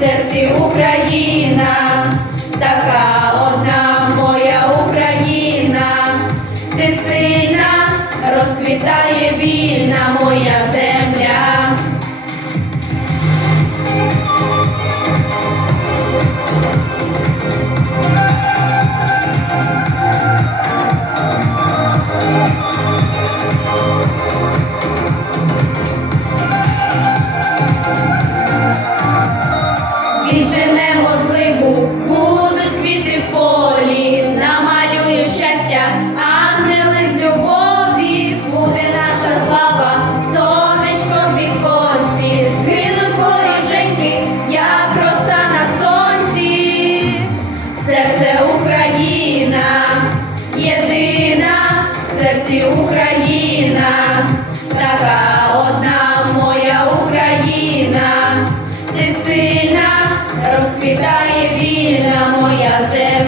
серці Україна така. Відженемо зливу, будуть квіти в полі, намалюють щастя, ангели з любові, буде наша слава, сонечко в віконці, згинуть вороженьки, як роса на сонці, серце Україна, єдина, в серці Україна, така розквітає вільна моя земля.